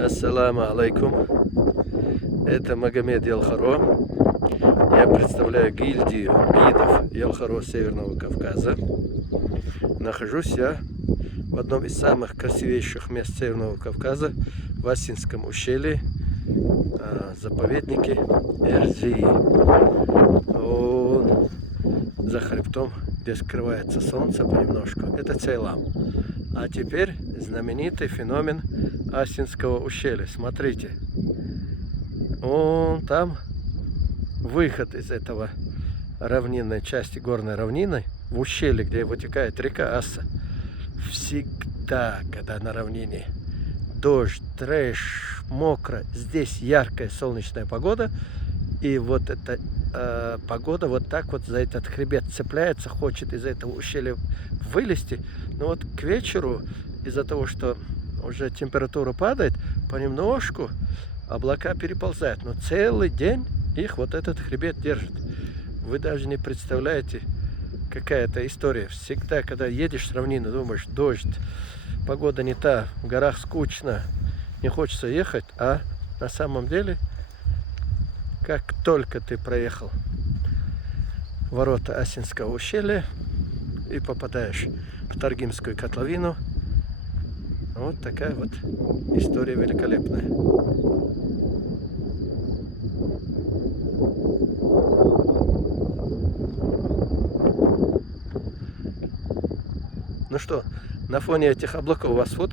Ассаламу алейкум. Это Магомед Ялхаро. Я представляю гильдию гидов Ялхаро Северного Кавказа. Нахожусь я в одном из самых красивейших мест Северного Кавказа, в Асинском ущелье, заповеднике Эрзии. Вот, за хребтом, где скрывается солнце понемножку, это Цейлам. А теперь знаменитый феномен Асинского ущелья. Смотрите, вон там выход из этого равнинной части, горной равнины, в ущелье, где вытекает река Аса. Всегда, когда на равнине дождь, трэш, мокро, здесь яркая солнечная погода, и вот эта погода вот так вот за этот хребет цепляется, хочет из этого ущелья вылезти. Но вот к вечеру, из-за того, что уже температура падает, понемножку облака переползают. Но целый день их вот этот хребет держит. Вы даже не представляете, какая это история. Всегда, когда едешь с равнины, думаешь, дождь, погода не та, в горах скучно, не хочется ехать, а на самом деле, как только ты проехал ворота Асинского ущелья и попадаешь в Таргимскую котловину, вот такая вот история великолепная. Ну что, на фоне этих облаков у вас фото?